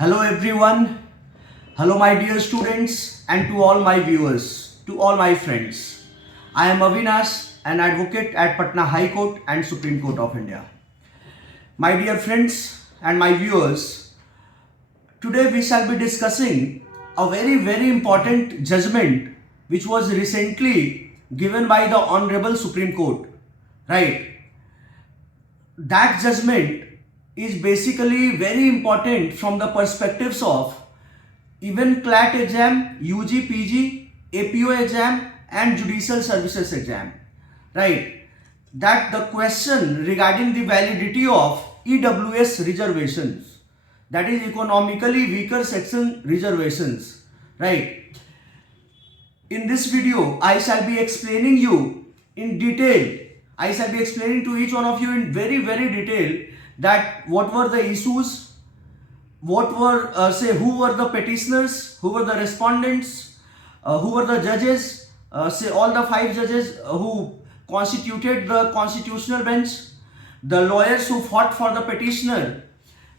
Hello everyone. Hello my dear students and to all my viewers, to all my friends. I am Avinash, an advocate at Patna High Court and Supreme Court of India. My dear friends and my viewers, today we shall be discussing a very important judgment which was recently given by the Honorable Supreme Court. Right? That judgment is basically very important from the perspectives of even CLAT exam, UG, PG, APO exam and judicial services exam. Right? That the question regarding the validity of EWS reservations, that is economically weaker section reservations. Right? In this video, I shall be explaining you in detail. I shall be explaining to each one of you in very detail that what were the issues, what were who were the petitioners, who were the respondents, who were the judges, all the 5 judges who constituted the constitutional bench, the lawyers who fought for the petitioner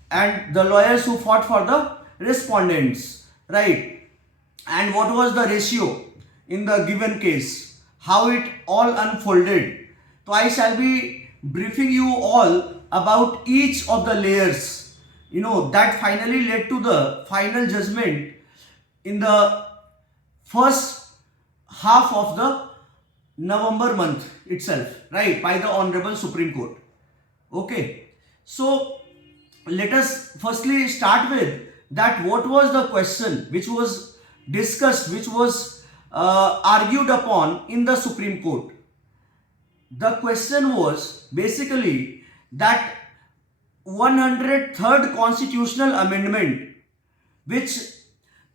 and the lawyers who fought for the respondents, right? And what was the ratio in the given case, how it all unfolded. So I shall be briefing you all about each of the layers, that finally led to the final judgment in the first half of the November month itself, right, by the Honorable Supreme Court. Okay, so let us firstly start with that what was the question which was discussed, which was argued upon in the Supreme Court. The question was basically that 103rd constitutional amendment which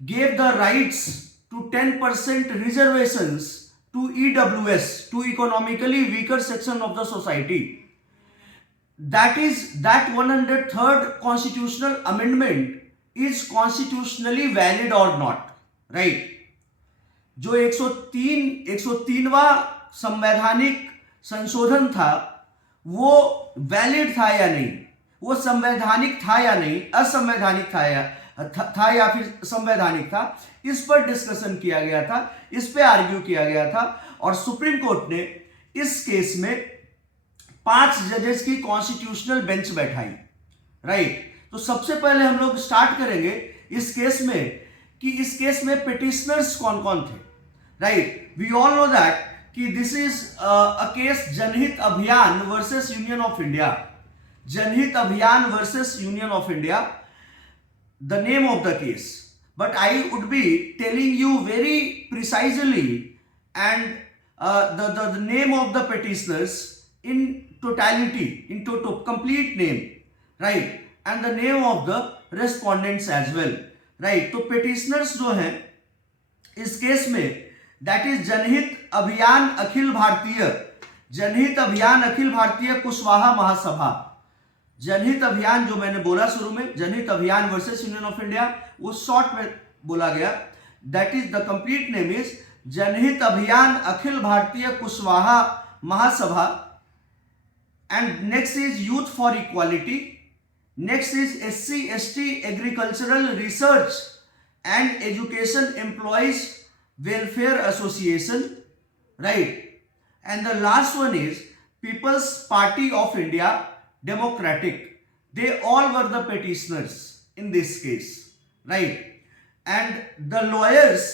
gave the rights to 10% reservations to EWS, to economically weaker section of the society. That 103rd constitutional amendment is constitutionally valid or not, right? जो 103वां संवैधानिक संशोधन था वो valid था या नहीं, वो संवैधानिक था या नहीं, असंवैधानिक था या फिर संवैधानिक था, इस पर डिस्कशन किया गया था, इस पे आर्ग्यू किया गया था और सुप्रीम कोर्ट ने इस केस में 5 जजेस की कॉन्स्टिट्यूशनल बेंच बैठाई, राइट? तो सबसे पहले हम लोग स्टार्ट करेंगे इस केस में कि इस केस में पिटिशनर्स कौन कौन थे, right? We all know that कि this is a case Janhit Abhiyan versus union of India. Janhit Abhiyan versus union of India, the name of the case, but I would be telling you very precisely and the name of the petitioners in totality, in complete name, right, and the name of the respondents as well, right? तो petitioners जो हैं इस case में that is जनहित अभियान अखिल भारतीय कुशवाहा महासभा. जनहित अभियान जो मैंने बोला शुरू में, Janhit Abhiyan versus union of India, वो शॉर्ट में बोला गया. That is the complete name is Janhit Abhiyan Akhil Bhartiya Kushwaha Mahasabha. And next is youth for equality, next is SC/ST agricultural research and education employees welfare association, right? And the last one is people's party of India Democratic. They all were the petitioners in this case, right? And the lawyers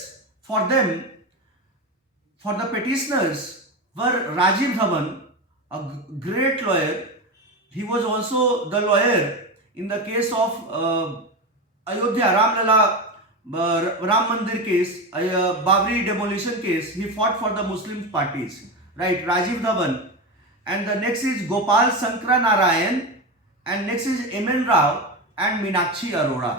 for them, for the petitioners, were Rajiv Dhawan, a great lawyer. He was also the lawyer in the case of Ayodhya Ram Mandir case, Babri demolition case. He fought for the Muslim parties, right? Rajiv Dhawan. And the next is Gopal Sankara Narayan, and next is M.N. Rao and Meenakshi Arora,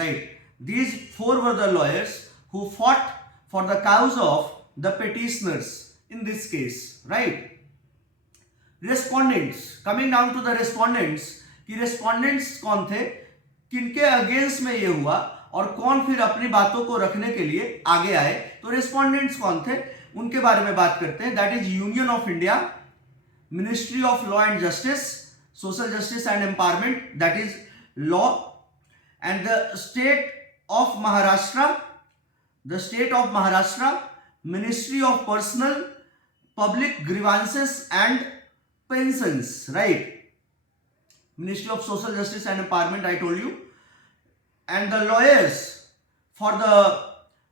right? These 4 were the lawyers who fought for the cause of the petitioners in this case, right? Respondents, coming down to the respondents, कि respondents कौन थे, किनके against में ये हुआ और कौन फिर अपनी बातों को रखने के लिए आगे आए. तो respondents कौन थे उनके बारे में बात करते हैं. That is union of India, Ministry of Law and Justice, Social Justice and Empowerment, that is law, and the state of Maharashtra, Ministry of Personal Public Grievances and Pensions, right? Ministry of Social Justice and Empowerment, I told you. And the lawyers for the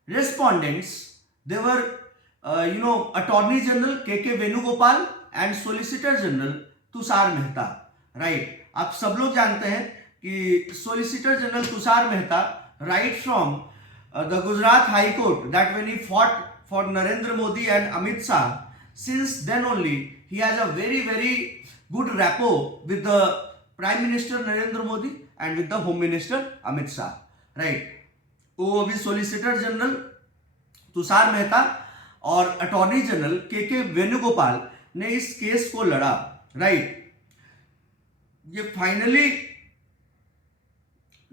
respondents, they were, Attorney General K.K. Venugopal and Solicitor General Tushar Mehta, right? आप सब लोग जानते हैं कि solicitor general Tushar Mehta, right from the Gujarat high court, that when he fought for Narendra Modi and Amit Shah, since then only he has a very good rapport with the Prime Minister Narendra Modi and with the Home Minister Amit Shah, right? वो अभी solicitor general Tushar Mehta और attorney general के वेणुगोपाल ने इस case को लड़ा, right? ये finally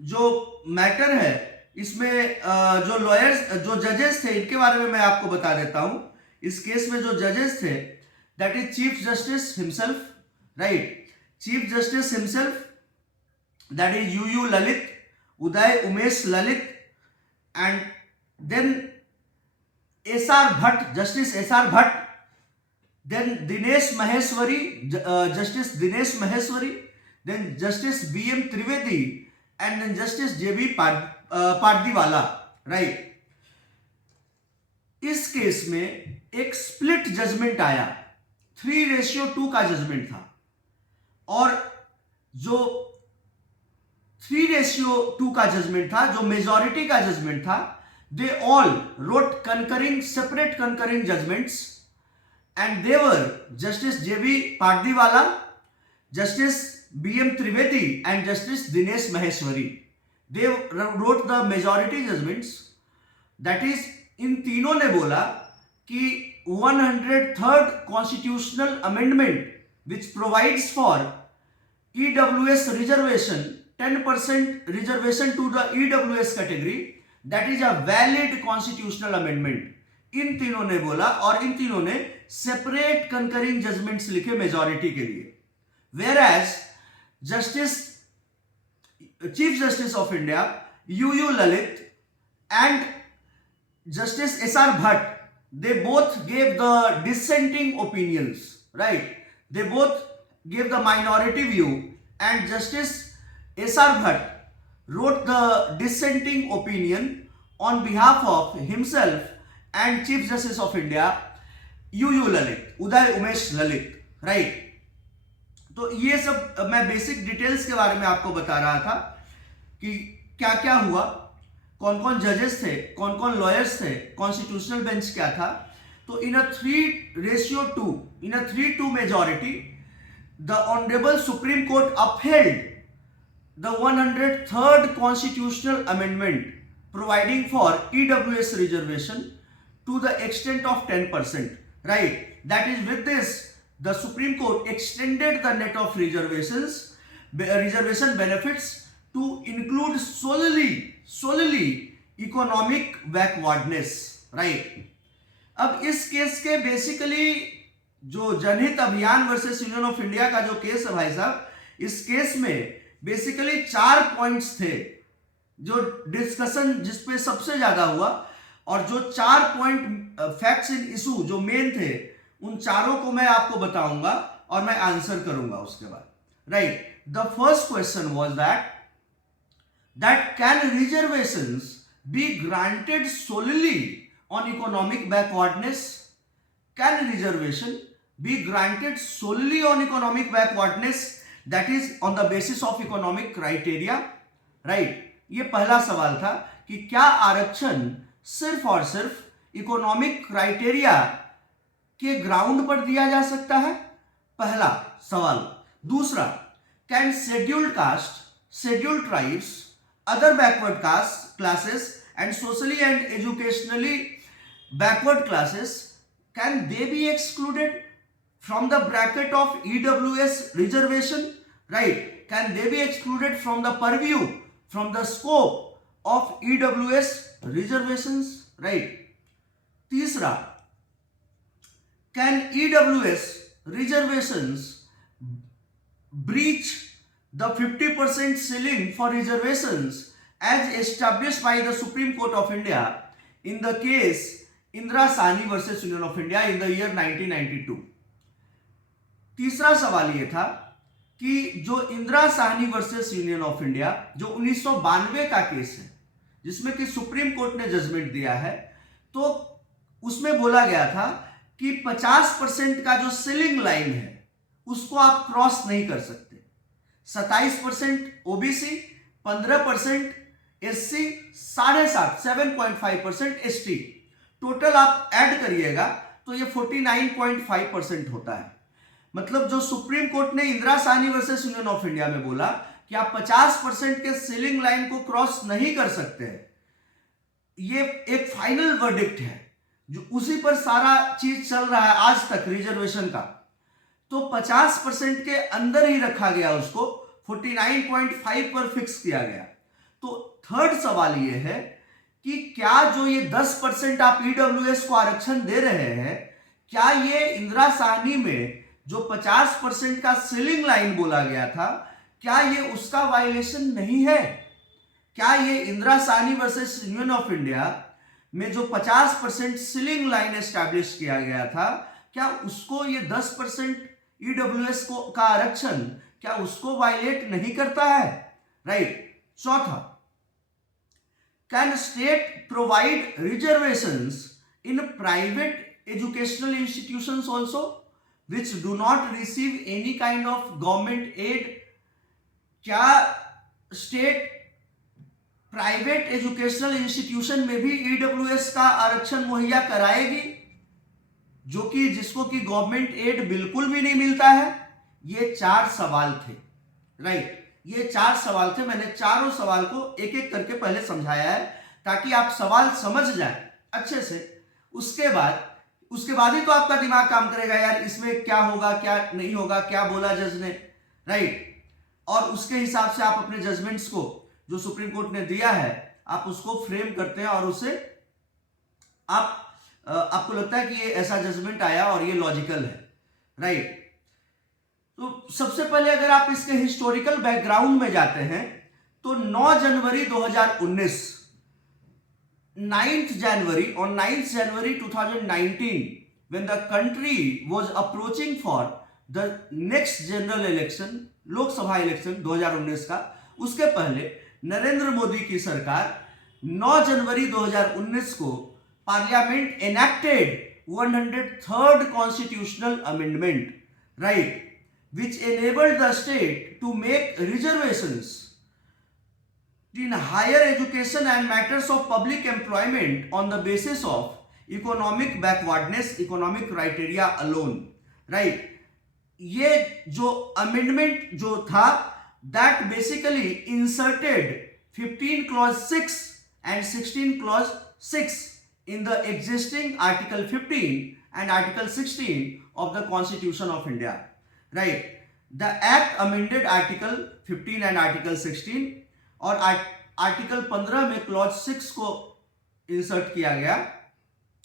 जो मैटर है इसमें जो लॉयर्स, जो जजेस थे, इनके बारे में मैं आपको बता देता हूं. इस केस में जो जजेस थे, that is chief justice himself, right? Chief justice himself, that is U Lalit, Uday Umesh Lalit, and then SR Bhat, justice SR Bhat, then Dinesh Maheshwari, justice Dinesh Maheshwari, then justice BM Trivedi, and then justice JB Pardiwala, right? इस केस में एक स्प्लिट जजमेंट आया, 3:2 का judgment था, और जो 3:2 का judgment था, जो मेजॉरिटी का जजमेंट था, they all wrote separate concurring judgments, and they were justice JB Pardiwala, justice BM Trivedi and justice Dinesh Maheshwari. They wrote the majority judgments, that is इन तीनों ने बोला कि 103rd constitutional amendment which provides for EWS reservation, 10% reservation to the EWS category, that is a valid constitutional amendment. इन तीनों ने बोला, और इन तीनों ने सेपरेट कंकरिंग जजमेंट्स लिखे मेजॉरिटी के लिए. Whereas Chief Justice of India, U Lalit, and Justice S.R. Bhatt, they both gave the dissenting opinions, right? They both gave the minority view, and Justice S.R. Bhatt wrote the dissenting opinion on behalf of himself and Chief Justice of India, U Lalit, Uday Umesh Lalit, right? तो ये सब मैं basic details के बारे में आपको बता रहा था कि क्या क्या हुआ, कौन कौन जजेस थे, कौन कौन लॉयर्स थे, कॉन्स्टिट्यूशनल बेंच क्या था. तो in a 3:2 majority, the honourable Supreme Court upheld the 103rd constitutional amendment providing for EWS reservation to the extent of 10%, right? That is with this the Supreme Court extended the net of reservation benefits to include solely economic backwardness, right? अब इस case के basically जो जनहित Abhiyan versus union of India का जो case है भाई साहब, इस केस में बेसिकली 4 पॉइंट्स थे जो डिस्कशन जिसपे सबसे ज्यादा हुआ, और जो 4 पॉइंट फैक्ट्स इन इशू जो मेन थे, उन चारों को मैं आपको बताऊंगा और मैं आंसर करूंगा उसके बाद, right? The first question was that can reservations be granted solely on economic backwardness? Can reservation be granted solely on economic backwardness, that is on the basis of economic criteria, right? ये पहला सवाल था कि क्या आरक्षण सिर्फ और सिर्फ इकोनॉमिक क्राइटेरिया के ग्राउंड पर दिया जा सकता है? पहला सवाल. दूसरा, can scheduled caste, scheduled tribes, other backward caste classes and socially and educationally backward classes, can they be excluded from the bracket of EWS reservation, right? Can they be excluded from the purview, from the scope of EWS reservations, right? तीसरा, can EWS reservations breach the 50% ceiling for reservations as established by the Supreme Court of India in the case Indira Sahni versus Union of India in the year 1992. तीसरा सवाल यह था कि जो Indira Sawhney versus union of India जो 1992 का case है जिसमें कि सुप्रीम कोर्ट ने जजमेंट दिया है, तो उसमें बोला गया था कि 50% का जो सीलिंग लाइन है उसको आप क्रॉस नहीं कर सकते। 27% ओबीसी, 15% एससी, 7.5% एसटी, टोटल आप ऐड करिएगा तो ये 49.5% होता है। मतलब जो सुप्रीम कोर्ट ने Indira Sawhney versus union of India में बोला कि आप 50% के सीलिंग लाइन को क्रॉस नहीं कर सकते, ये एक फाइनल वर्डिक्ट है जो उसी पर सारा चीज चल रहा है आज तक रिजर्वेशन का। तो 50% के अंदर ही रखा गया, उसको 49.5 पर फिक्स किया गया। तो थर्ड सवाल यह है कि क्या जो ये 10% आप ईडब्ल्यूएस को आरक्षण दे रहे हैं, क्या ये इंदिरा साहनी में जो 50% का सीलिंग लाइन बोला गया था, क्या ये उसका वायलेशन नहीं है? क्या ये Indira Sawhney versus union of India में जो 50% सीलिंग लाइन एस्टैब्लिश किया गया था, क्या उसको ये 10% ईडब्ल्यूएस को का आरक्षण क्या उसको वायलेट नहीं करता है? राइट। चौथा, can state provide reservations in private educational institutions also which do not receive any kind of government aid? क्या स्टेट प्राइवेट एजुकेशनल इंस्टीट्यूशन में भी ईडब्ल्यूएस का आरक्षण मुहैया कराएगी जो कि जिसको कि गवर्नमेंट एड बिल्कुल भी नहीं मिलता है? ये 4 सवाल थे। राइट, ये 4 सवाल थे। मैंने चारों सवाल को एक एक करके पहले समझाया है ताकि आप सवाल समझ जाएं अच्छे से। उसके बाद ही तो आपका दिमाग काम करेगा, यार इसमें क्या होगा क्या नहीं होगा, क्या बोला जज ने। राइट, और उसके हिसाब से आप अपने जजमेंट्स को जो सुप्रीम कोर्ट ने दिया है आप उसको फ्रेम करते हैं और उसे आपको लगता है कि ये ऐसा जजमेंट आया और ये लॉजिकल है। राइट, तो सबसे पहले अगर आप इसके हिस्टोरिकल बैकग्राउंड में जाते हैं तो 9 जनवरी 2019, 9th January 2019, when the country was approaching for the next general election, Lok Sabha election 2019 का, उसके पहले नरेंद्र मोदी की सरकार 9 जनवरी 2019 को parliament enacted 103rd constitutional amendment, right, which enabled the state to make reservations in higher education and matters of public employment on the basis of economic backwardness, economic criteria alone. Right, ये जो amendment जो था that basically inserted 15 clause 6 and 16 clause 6 in the existing article 15 and article 16 of the Constitution of India. Right, the act amended article 15 and article 16 और article 15 में clause 6 को insert किया गया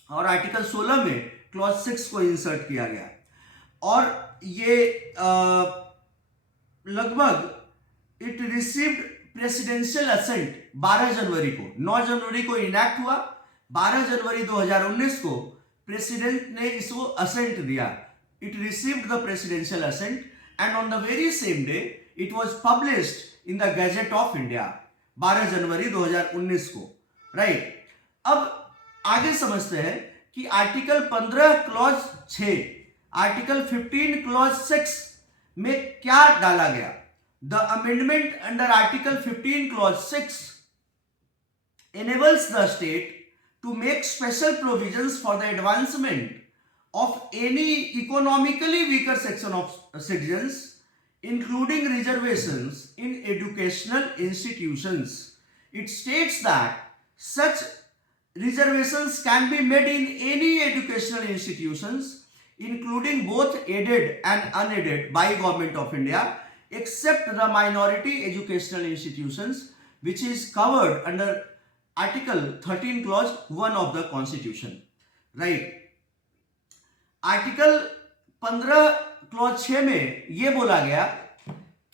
और आर्टिकल 16 में क्लॉज 6 को इंसर्ट किया गया। और ये लगभग इट रिसीव्ड प्रेसिडेंशियल असेंट 12 जनवरी को। 9 जनवरी को इनैक्ट हुआ, 12 जनवरी 2019 को प्रेसिडेंट ने इसको असेंट दिया। It received the presidential assent and on the very same day it was published in the gazette of India 12 January 2019 को। राइट, अब आगे समझते हैं कि आर्टिकल 15 क्लॉज 6, आर्टिकल 15 क्लॉज 6 में क्या डाला गया। The amendment under article 15 clause 6 enables the state to make special provisions for the advancement of any economically weaker section of citizens, including reservations in educational institutions. It states that such reservations can be made in any educational institutions, including both aided and unaided by Government of India, except the minority educational institutions, which is covered under Article 13 Clause 1 of the Constitution. Right. Article 15 clause 6 में यह बोला गया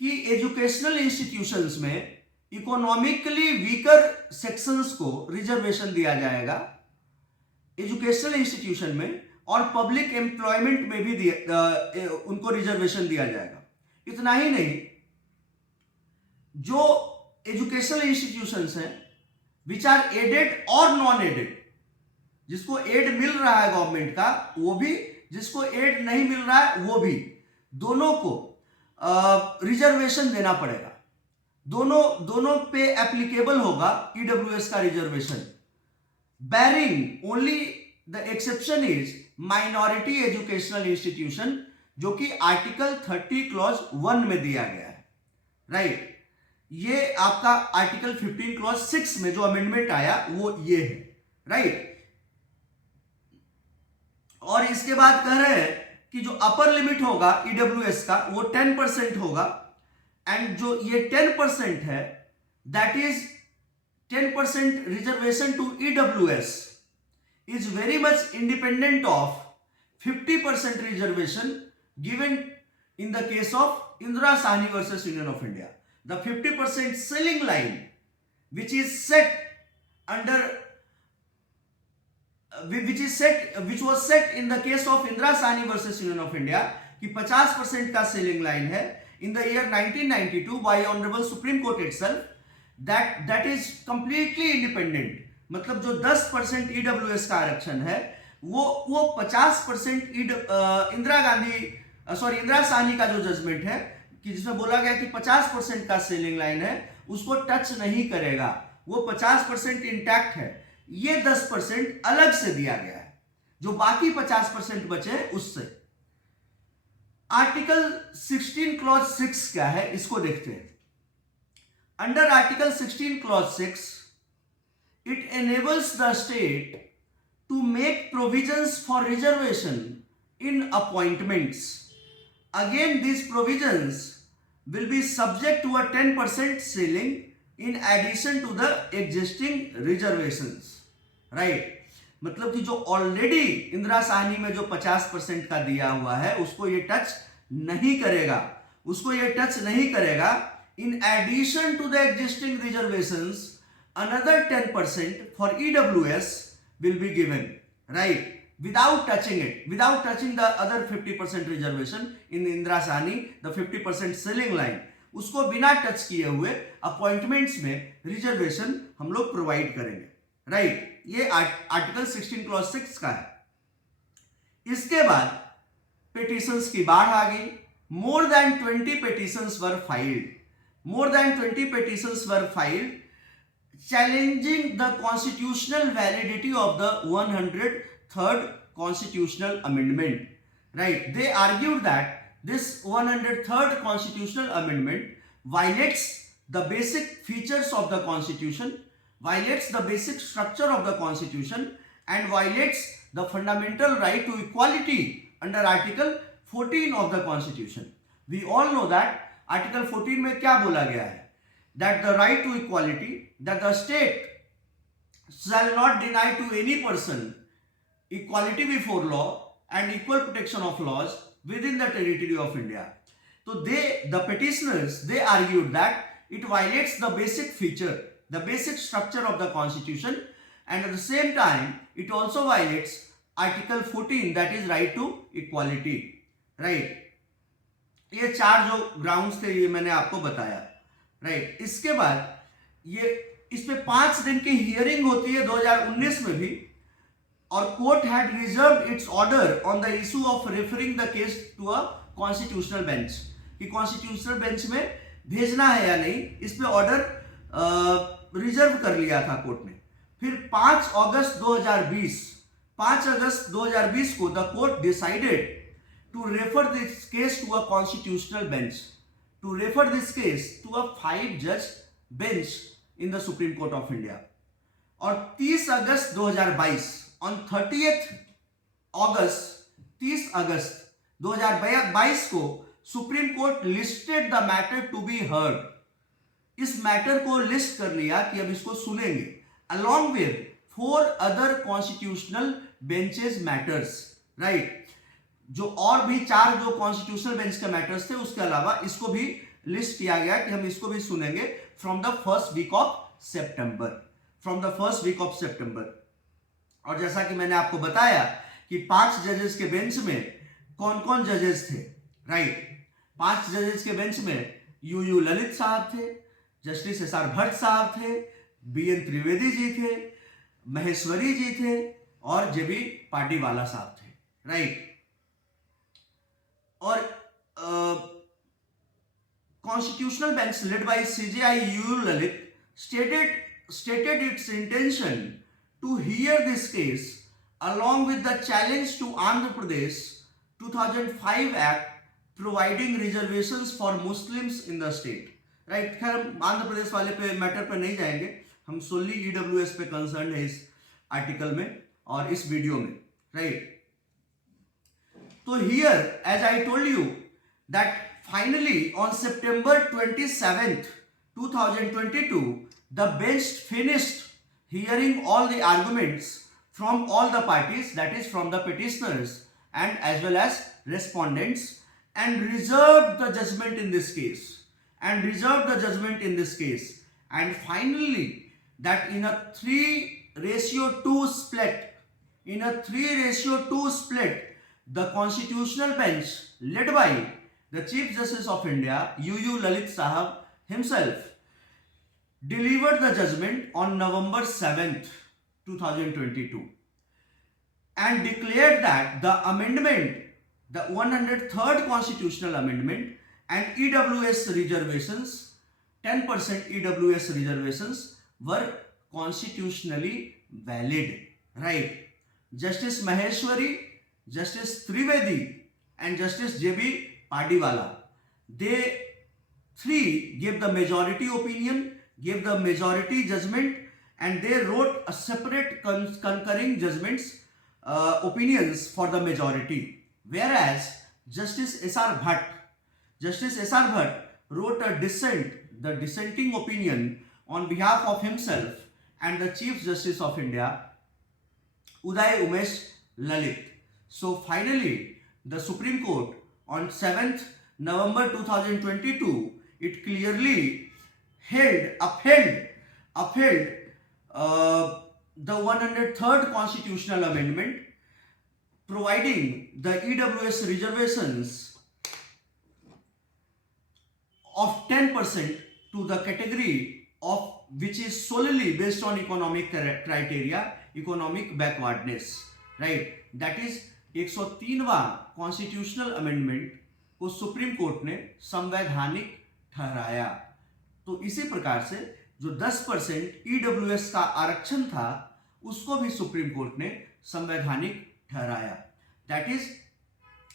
कि educational institutions में economically weaker sections को reservation दिया जाएगा educational institution में, और पब्लिक एम्प्लॉयमेंट में भी उनको रिजर्वेशन दिया जाएगा। इतना ही नहीं, जो एजुकेशनल इंस्टीट्यूशंस हैं विच आर एडेड और नॉन एडेड, जिसको एड मिल रहा है गवर्नमेंट का वो भी, जिसको एड नहीं मिल रहा है वो भी, दोनों को रिजर्वेशन देना पड़ेगा। दोनों पे एप्लीकेबल होगा ईडब्ल्यूएस का reservation. Bearing only the exception is minority educational institution, जो कि आर्टिकल 30 क्लॉज 1 में दिया गया है, राइट। ये आपका आर्टिकल 15 क्लॉज 6 में जो अमेंडमेंट आया वो ये है, राइट। और इसके बाद कह रहे हैं कि जो अपर लिमिट होगा ईडब्ल्यूएस का वो 10% होगा, एंड जो ये 10% है that is 10% reservation to EWS is very much independent of 50% reservation given in the case of Indira Sawhney versus union of India. The 50% ceiling line which is set under which was set in the case of Indira Sahni versus Union of India कि 50% का selling line है in the year 1992 by Honorable Supreme Court itself, that is completely independent। मतलब जो 10% EWS का आरक्षण है वो 50% इंदिरा साहनी का जो जजमेंट है कि जिसमें बोला गया कि 50% का सेलिंग लाइन है उसको टच नहीं करेगा, वो 50% इंटैक्ट है। ये 10% अलग से दिया गया है, जो बाकी 50% बचे उससे। आर्टिकल 16 क्लॉज 6 क्या है इसको देखते हैं। Under article 16 clause 6 it enables the state to make provisions for reservation in appointments. Again, these provisions will be subject to a 10% ceiling in addition to the existing reservations, right? मतलब कि जो already Indira Sahni में जो 50% का दिया हुआ है उसको ये टच नहीं करेगा, in addition to the existing reservations another 10% for EWS will be given, right? Without touching the other 50% reservation in Indira Sahni, the 50% ceiling line, उसको बिना टच किए हुए अपॉइंटमेंट्स में रिजर्वेशन हम लोग प्रोवाइड करेंगे, राइट। ये आर्टिकल 16 क्लॉज 6 का है। इसके बाद पिटीशंस की बाढ़ आ गई। More than 20 petitions were filed challenging the constitutional validity of the 103rd constitutional amendment, right? They argued that this 103rd constitutional amendment violates the basic features of the constitution, violates the basic structure of the constitution, and violates the fundamental right to equality under article 14 of the constitution. We all know that article 14 में क्या बोला गया है, that the right to equality, that the state shall not deny to any person equality before law and equal protection of laws within the territory of India. So the petitioners, they argued that it violates the basic feature, the basic structure of the constitution, and at the same time it also violates article 14, that is right to equality, right? ये चार जो grounds थे ये मैंने आपको बताया, right. इसके बाद ये इस पे 5 दिन की हियरिंग होती है 2019 में भी, और court had reserved its order on the issue of referring the case to a constitutional bench, कि कॉन्स्टिट्यूशनल बेंच में भेजना है या नहीं, इस पे ऑर्डर रिजर्व कर लिया था कोर्ट ने। फिर 5 अगस्त 2020 को the court decided to refer this case to a constitutional bench, to refer this case to a 5-judge bench in the Supreme Court of India. और 30 अगस्त 2022 on 30th अगस्त 2022 को supreme Court listed the matter to be heard. इस matter को list कर लिया कि अब इसको सुनेंगे, along with 4 other constitutional benches matters, right? जो और भी 4 जो कॉन्स्टिट्यूशनल बेंच के मैटर्स थे उसके अलावा इसको भी लिस्ट किया गया कि हम इसको भी सुनेंगे from the first week of सितंबर। और जैसा कि मैंने आपको बताया कि 5 जजेस के बेंच में कौन कौन जजेस थे, राइट। 5 जजेस के बेंच में यू ललित साहब थे, जस्टिस एस.आर. भट्ट साहब थे, बी.एन. त्रिवेदी जी थे, महेश्वरी जी थे और जे.बी. पाटीवाला साहब थे, राइट। और constitutional bench led by CJI you Lalit stated its intention to hear this case along with the challenge to Andhra Pradesh 2005 Act providing reservations for Muslims in the state, right। खैर हम आंध्र प्रदेश वाले पे matter पे नहीं जाएंगे, हम सोनली EWS पे concern है इस आर्टिकल में और इस वीडियो में, राइट। तो here as I told you that finally on September 27th 2022 the bench finished hearing all the arguments from all the parties, that is from the petitioners and as well as respondents, and reserved the judgment in this case, and finally that in a 3:2 split, the constitutional bench led by the Chief Justice of India UU Lalit Sahab himself delivered the judgment on November 7th 2022 and declared that the 103rd constitutional amendment and EWS reservations, 10% EWS reservations were constitutionally valid, right। Justice Maheshwari, Justice Trivedi and Justice J.B. Padiwala, they three gave the majority opinion, gave the majority judgment, and they wrote a separate concurring judgments, opinions for the majority, whereas Justice S.R. Bhatt wrote a the dissenting opinion on behalf of himself and the Chief Justice of India Uday Umesh Lalit. So finally the Supreme Court on 7th November 2022 it clearly upheld the 103rd constitutional amendment providing the EWS reservations of 10% to the category of which is solely based on economic criteria, economic backwardness, right। That is 103वां constitutional amendment को supreme court ने संवैधानिक ठहराया। तो इसी प्रकार से जो 10% EWS का आरक्षण था उसको भी सुप्रीम कोर्ट ने संवैधानिक ठहराया। That is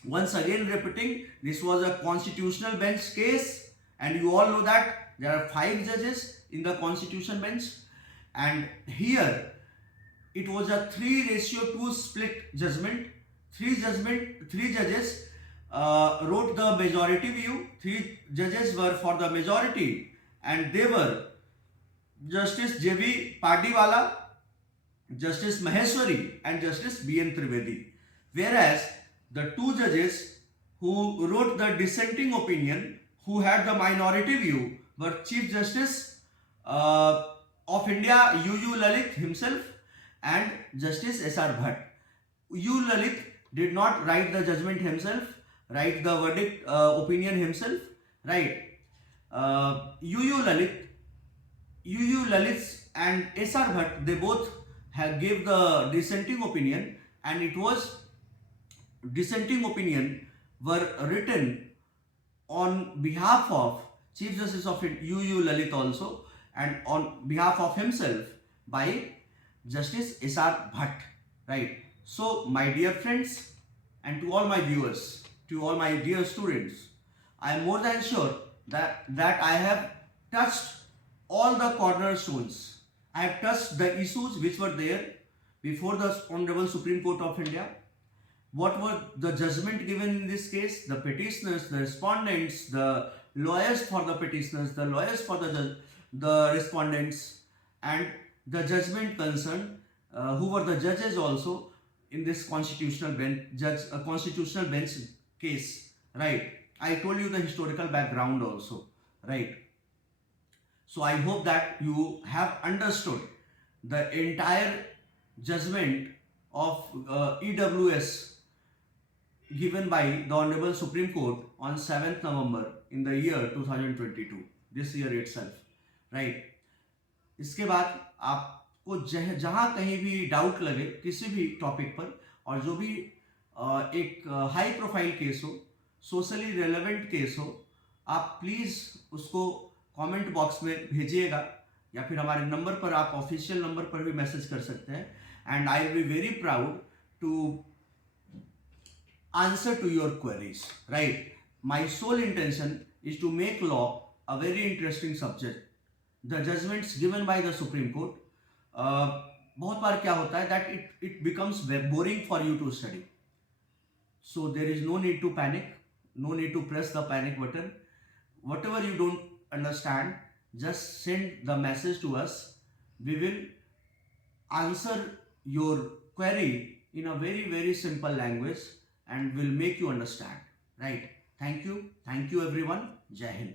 once again repeating, this was a constitutional bench case and you all know that there are 5 judges in the constitution bench, and here it was a 3:2 split judgment. Three judges wrote the majority view. 3 judges were for the majority and they were Justice J.B. Padiwala, Justice Maheshwari and Justice B.N. Trivedi, whereas the 2 judges who wrote the dissenting opinion, who had the minority view, were Chief Justice of India UU Lalit himself and Justice S.R. Bhatt. U. Lalit did not write the judgment himself, write the verdict opinion himself, right? UU Lalit and S.R. Bhatt, they both gave the dissenting opinion, and it was dissenting opinion were written on behalf of Chief Justice of UU Lalit also, and on behalf of himself by Justice S.R. Bhatt, right? So my dear friends and to all my viewers, to all my dear students, I am more than sure that I have touched all the cornerstones. I have touched the issues which were there before the Honorable Supreme Court of India. What were the judgment given in this case? The petitioners, the respondents, the lawyers for the petitioners, the lawyers for the respondents, and the judgment concerned, who were the judges also in this constitutional bench case, right? I told you the historical background also, right? So I hope that you have understood the entire judgment of EWS given by the Honorable Supreme Court on 7th November in the year 2022, this year itself, right? इसके बाद आपको जहां कहीं भी doubt लगे किसी भी topic पर, और जो भी एक हाई प्रोफाइल केस हो, सोशली रेलेवेंट केस हो, आप प्लीज़ उसको कमेंट बॉक्स में भेजिएगा, या फिर हमारे नंबर पर, आप ऑफिशियल नंबर पर भी मैसेज कर सकते हैं, and I will be very proud to answer to your queries, right? My sole intention is to make law a very interesting subject. The judgments given by the Supreme Court, बहुत बार क्या होता है that it becomes boring for you to study. So there is no need to panic, no need to press the panic button. Whatever you don't understand, just send the message to us. We will answer your query in a very, very simple language and will make you understand, right? Thank you everyone. Jai Hind.